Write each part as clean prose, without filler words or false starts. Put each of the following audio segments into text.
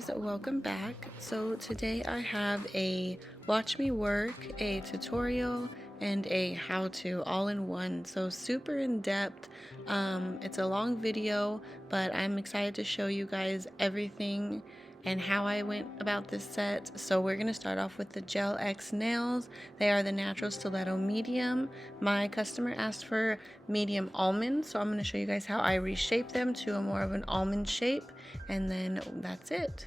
guys, welcome back. So today I have a watch me work, a tutorial, and a how-to all in one. So super in depth. It's a long video, but I'm excited to show you guys everything and how I went about this set. So we're gonna start off with the Gel X nails. They are the natural stiletto medium. My customer asked for medium almond, so I'm gonna show you guys how I reshape them to a more of an almond shape, and then that's it.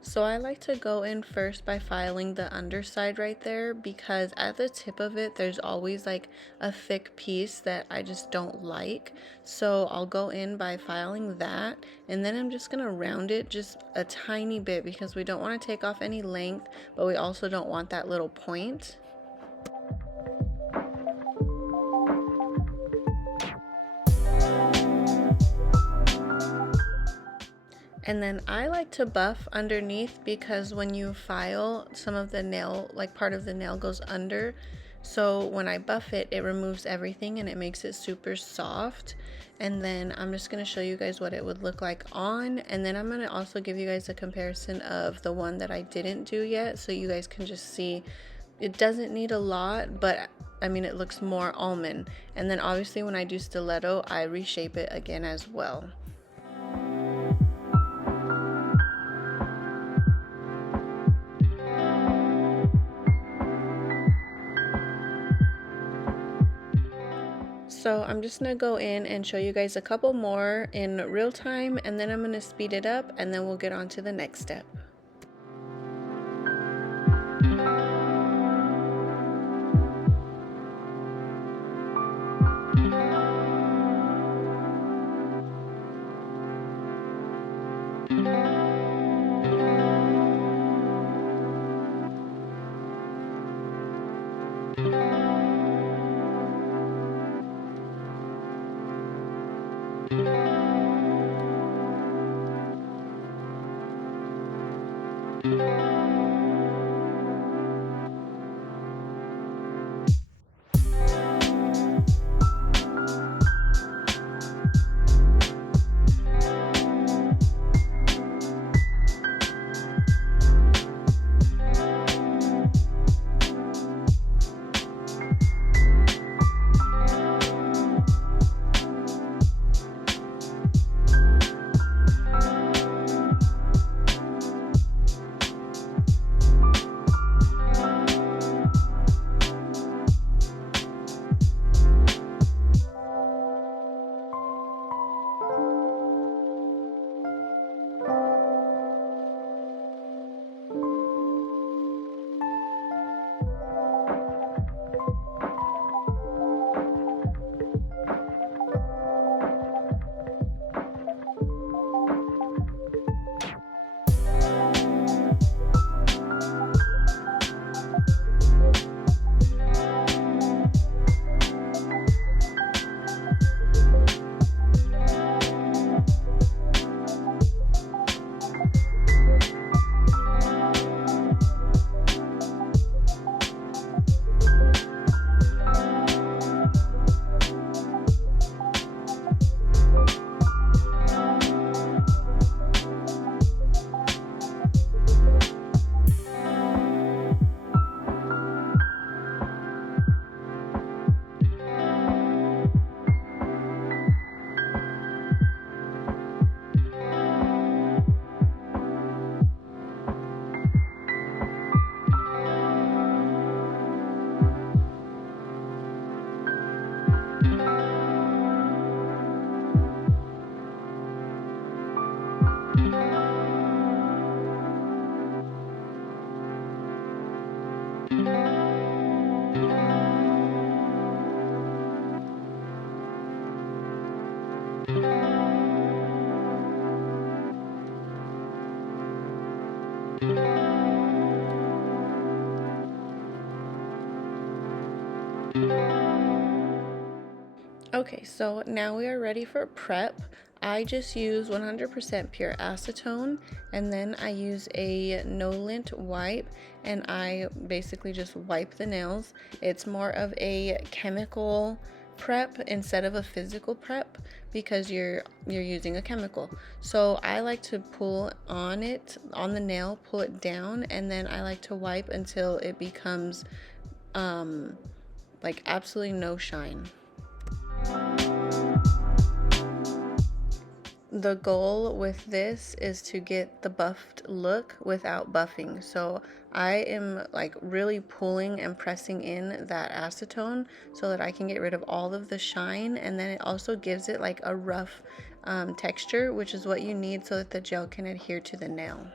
So I like to go in first by filing the underside right there, because at the tip of it there's always like a thick piece that I just don't like. So I'll go in by filing that, and then I'm just gonna round it just a tiny bit because we don't want to take off any length, but we also don't want that little point. And then I like to buff underneath, because when you file, some of the nail, like part of the nail goes under. So when I buff it, it removes everything and it makes it super soft. And then I'm just going to show you guys what it would look like on. And then I'm going to also give you guys a comparison of the one that I didn't do yet, so you guys can just see it doesn't need a lot, but I mean, it looks more almond. And then obviously when I do stiletto, I reshape it again as well. So I'm just gonna go in and show you guys a couple more in real time, and then I'm gonna speed it up, and then we'll get on to the next step. Okay, so now we are ready for prep. I just use 100% pure acetone, and then I use a no lint wipe, and I basically just wipe the nails. It's more of a chemical prep instead of a physical prep because you're using a chemical. So I like to pull on the nail, pull it down, and then I like to wipe until it becomes like absolutely no shine. The goal with this is to get the buffed look without buffing. So I am like really pulling and pressing in that acetone so that I can get rid of all of the shine, and then it also gives it like a rough texture, which is what you need so that the gel can adhere to the nail.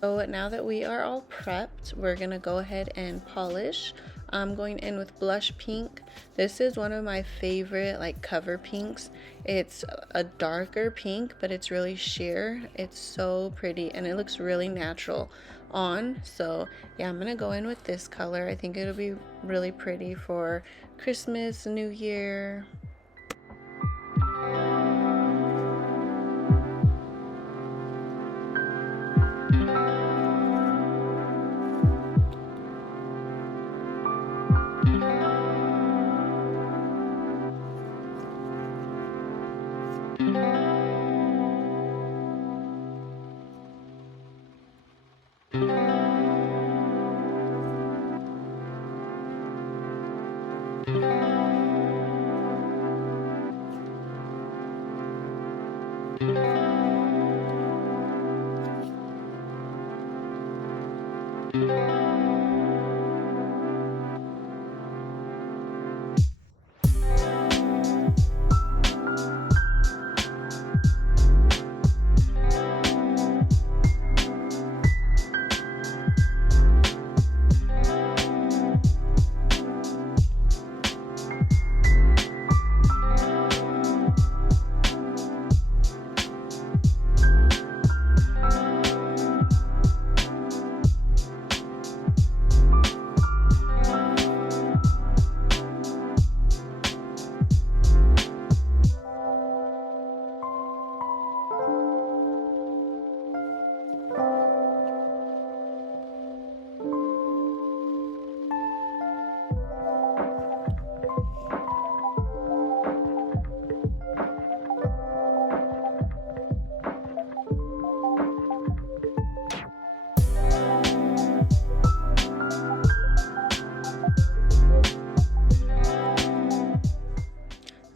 So now that we are all prepped, we're gonna go ahead and polish. I'm going in with blush pink. This is one of my favorite like cover pinks. It's a darker pink, but it's really sheer. It's so pretty and it looks really natural on. So yeah, I'm gonna go in with this color. I think it'll be really pretty for Christmas, New Year.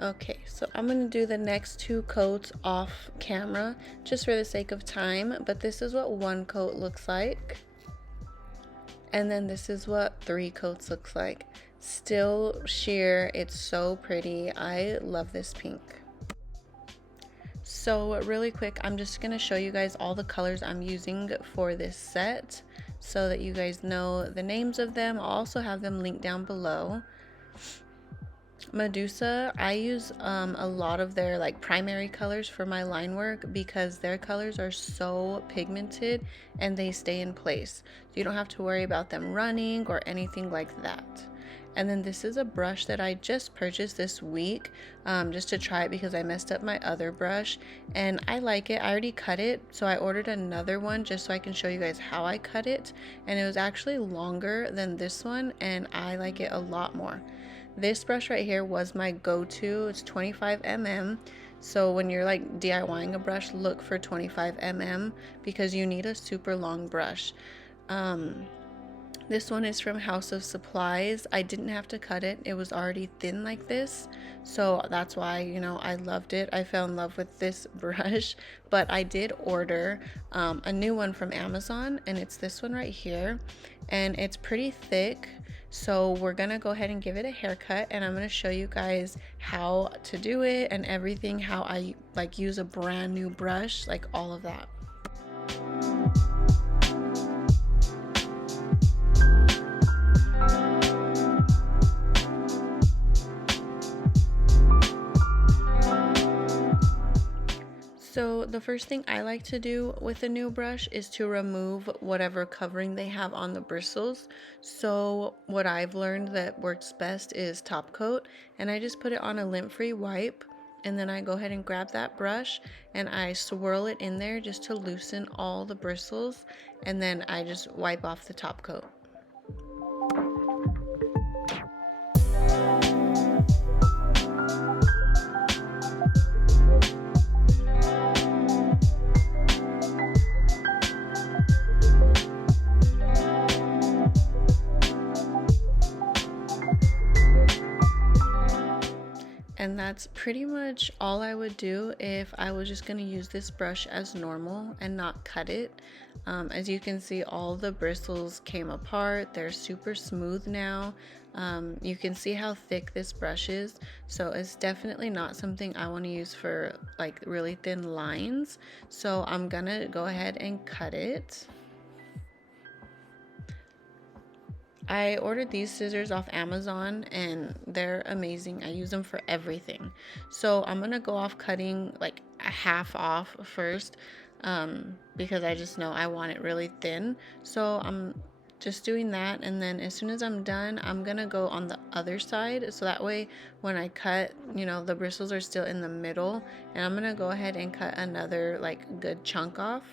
Okay, so I'm going to do the next 2 coats off camera just for the sake of time, but this is what 1 coat looks like. And then this is what 3 coats looks like. Still sheer, it's so pretty. I love this pink. So really quick, I'm just going to show you guys all the colors I'm using for this set so that you guys know the names of them. I'll also have them linked down below. Medusa, I use a lot of their like primary colors for my line work because their colors are so pigmented and they stay in place. You don't have to worry about them running or anything like that. And then this is a brush that I just purchased this week just to try it because I messed up my other brush and I like it. I already cut it, so I ordered another one just so I can show you guys how I cut it, and it was actually longer than this one and I like it a lot more. This brush right here was my go-to. It's 25 mm. So when you're like DIYing a brush, look for 25 mm because you need a super long brush. This one is from House of Supplies. I didn't have to cut it. It was already thin like this. So that's why, you know, I loved it. I fell in love with this brush. But I did order a new one from Amazon, and it's this one right here. And it's pretty thick. So we're gonna go ahead and give it a haircut, and I'm gonna show you guys how to do it and everything, how I like use a brand new brush, like all of that. So the first thing I like to do with a new brush is to remove whatever covering they have on the bristles. So what I've learned that works best is top coat, and I just put it on a lint-free wipe, and then I go ahead and grab that brush and I swirl it in there just to loosen all the bristles, and then I just wipe off the top coat. And that's pretty much all I would do if I was just going to use this brush as normal and not cut it. As you can see, all the bristles came apart. They're super smooth now. You can see how thick this brush is, so it's definitely not something I want to use for like really thin lines. So I'm gonna go ahead and cut it. I ordered these scissors off Amazon and they're amazing. I use them for everything. So I'm gonna go off cutting like a half off first, because I just know I want it really thin. So I'm just doing that, and then as soon as I'm done, I'm gonna go on the other side, so that way when I cut, you know, the bristles are still in the middle, and I'm gonna go ahead and cut another like good chunk off.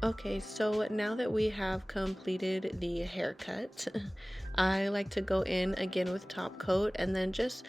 Okay, so now that we have completed the haircut, I like to go in again with top coat and then just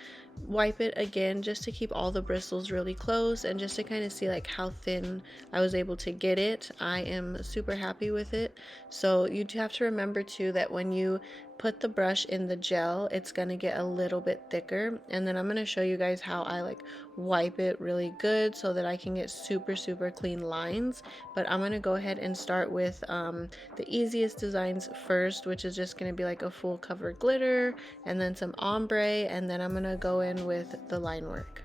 wipe it again just to keep all the bristles really close and just to kind of see like how thin I was able to get it. I am super happy with it. So you do have to remember too that when you put the brush in the gel, it's gonna get a little bit thicker, and then I'm gonna show you guys how I like wipe it really good so that I can get super clean lines. But I'm gonna go ahead and start with the easiest designs first, which is just gonna be like a full cover glitter and then some ombre, and then I'm gonna go in with the line work.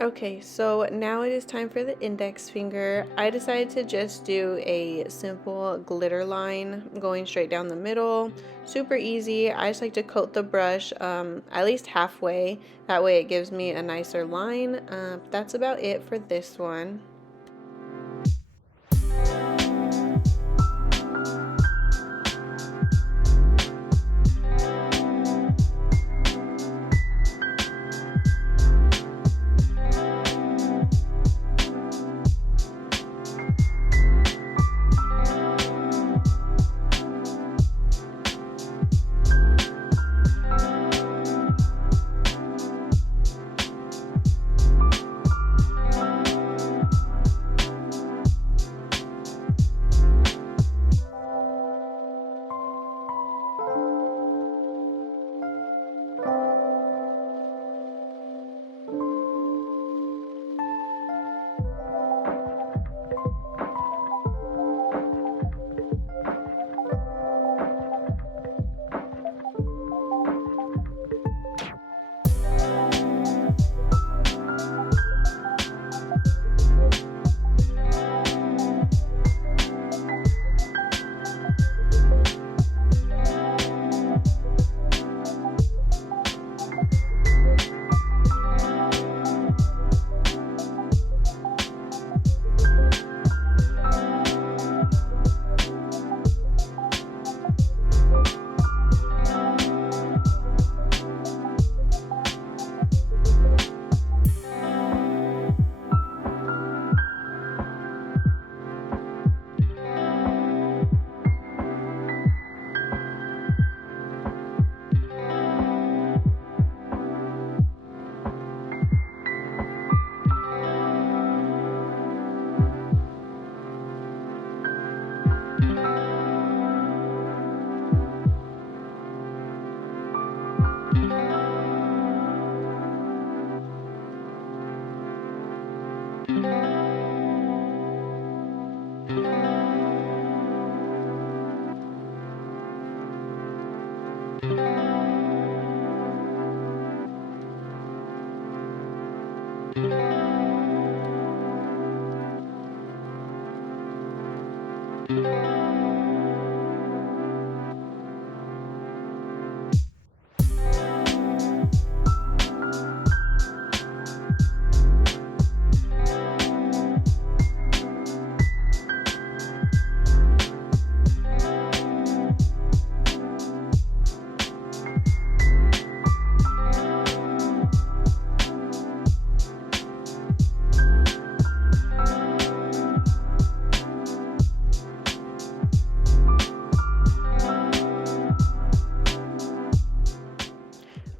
Okay, so now it is time for the index finger. I decided to just do a simple glitter line going straight down the middle. Super easy. I just like to coat the brush at least halfway. That way it gives me a nicer line. That's about it for this one.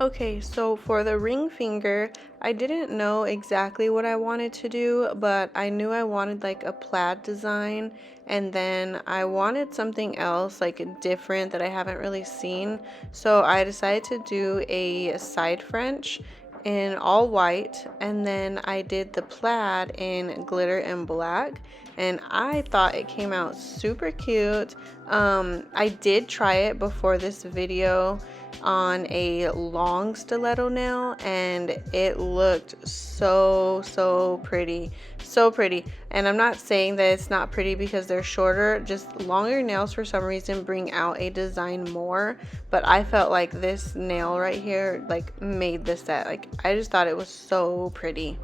Okay, so for the ring finger, I didn't know exactly what I wanted to do, but I knew I wanted like a plaid design, and then I wanted something else like different that I haven't really seen. So I decided to do a side French in all white, and then I did the plaid in glitter and black, and I thought it came out super cute. I did try it before this video on a long stiletto nail, and it looked so pretty, so pretty. And I'm not saying that it's not pretty because they're shorter, just longer nails for some reason bring out a design more, but I felt like this nail right here like made the set. Like I just thought it was so pretty.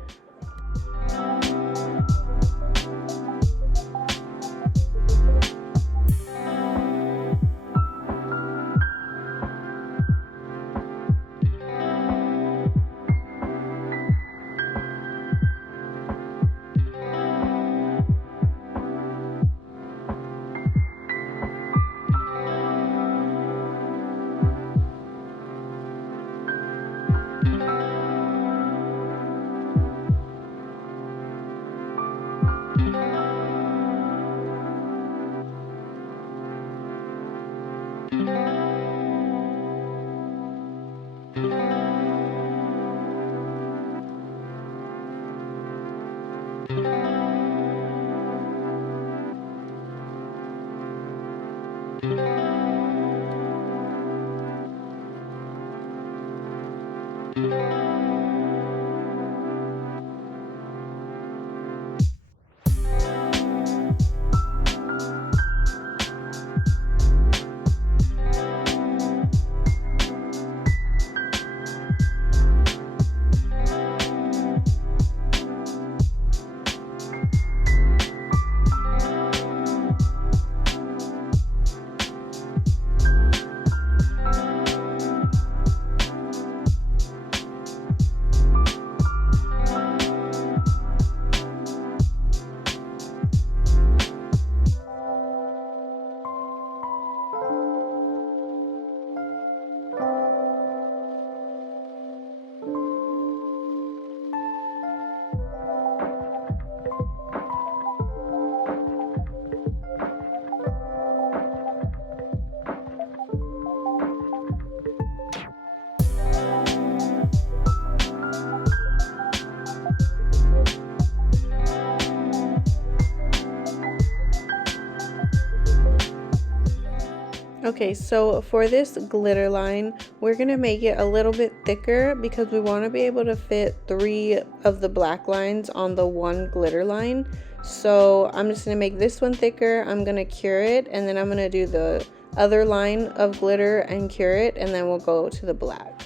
Okay, so for this glitter line, we're gonna make it a little bit thicker because we want to be able to fit 3 of the black lines on the one glitter line. So I'm just gonna make this one thicker, I'm gonna cure it, and then I'm gonna do the other line of glitter and cure it, and then we'll go to the black.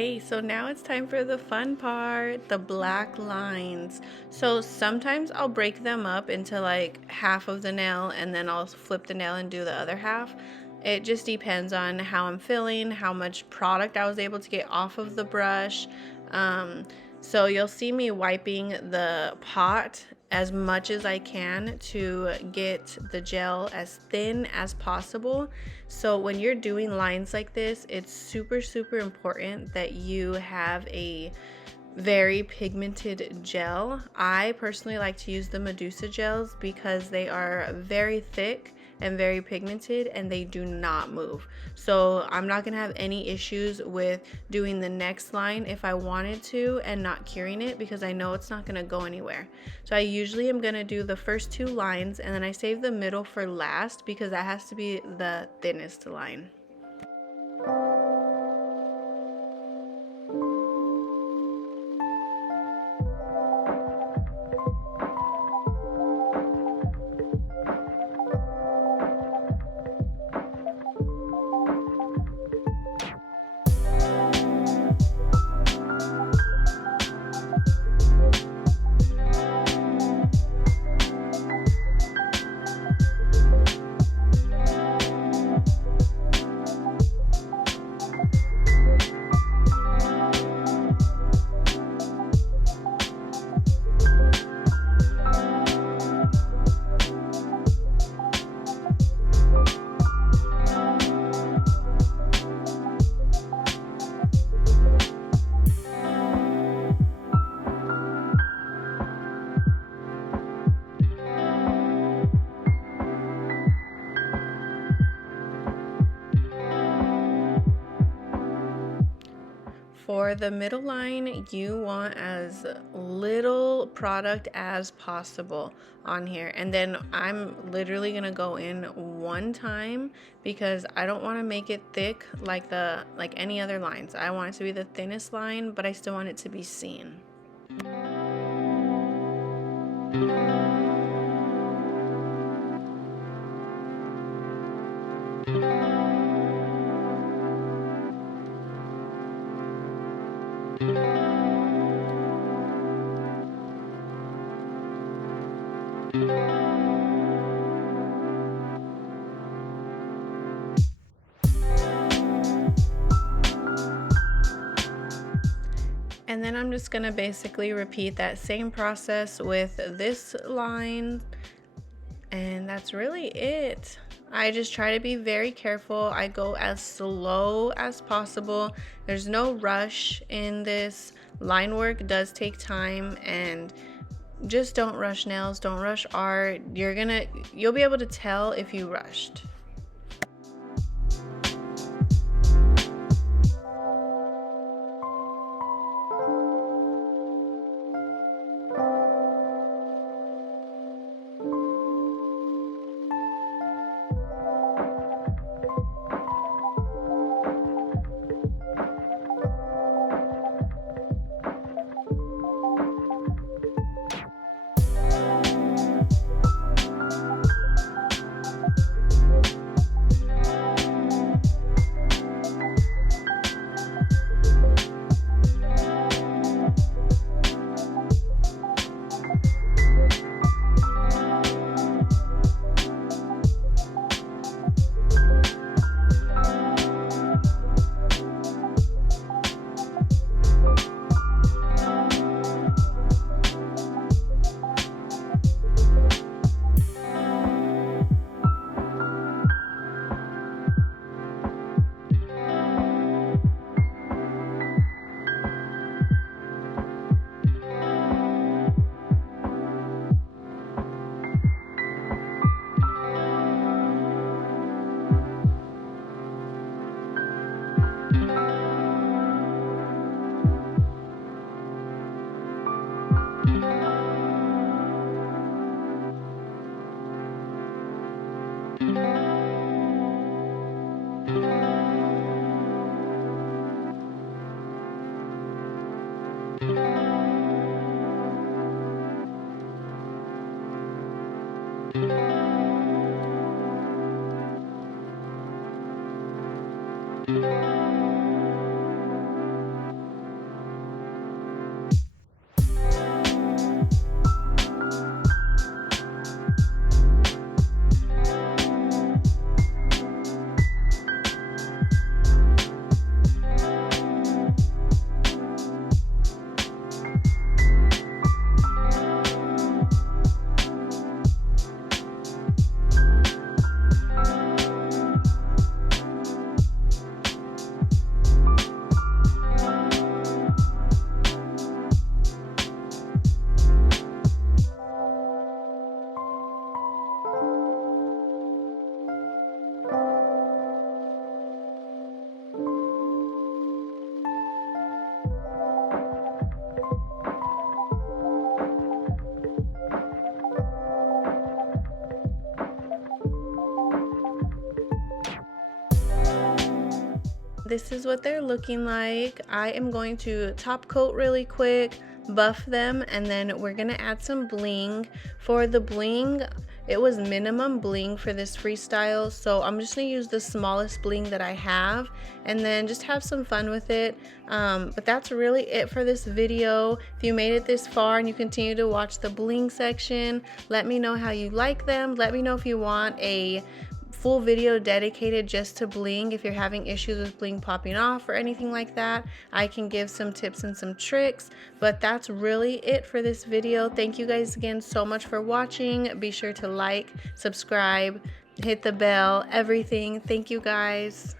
Okay, so now it's time for the fun part, the black lines. So sometimes I'll break them up into like half of the nail and then I'll flip the nail and do the other half. It just depends on how I'm feeling, how much product I was able to get off of the brush. So you'll see me wiping the pot as much as I can to get the gel as thin as possible. So when you're doing lines like this, it's super, super important that you have a very pigmented gel. I personally like to use the Medusa gels because they are very thick and very pigmented and they do not move. So I'm not gonna have any issues with doing the next line if I wanted to and not curing it because I know it's not gonna go anywhere. So I usually am gonna do the first 2 lines and then I save the middle for last because that has to be the thinnest line. For the middle line, you want as little product as possible on here. And then I'm literally gonna go in one time because I don't want to make it thick like any other lines. I want it to be the thinnest line, but I still want it to be seen. And then I'm just gonna basically repeat that same process with this line, and that's really it. I just try to be very careful. I go as slow as possible. There's no rush in this. Line work does take time, and just don't rush nails, don't rush art. You'll be able to tell if you rushed. this is what they're looking like. I am going to top coat really quick, buff them, and then we're gonna add some bling. For the bling, it was minimum bling for this freestyle, so I'm just gonna use the smallest bling that I have and then just have some fun with it. But that's really it for this video. If you made it this far and you continue to watch the bling section, let me know how you like them. Let me know if you want a full video dedicated just to bling. If you're having issues with bling popping off or anything like that, I can give some tips and some tricks. But that's really it for this video. Thank you guys again so much for watching. Be sure to like, subscribe, hit the bell, everything. Thank you guys.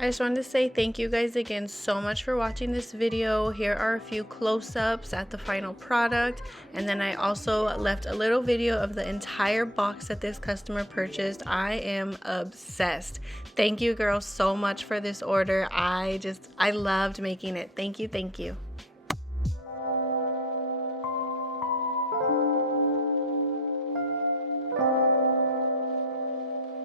I just wanted to say thank you guys again so much for watching this video. Here are a few close-ups at the final product, and then I also left a little video of the entire box that this customer purchased. I am obsessed. Thank you girls so much for this order. I loved making it. Thank you.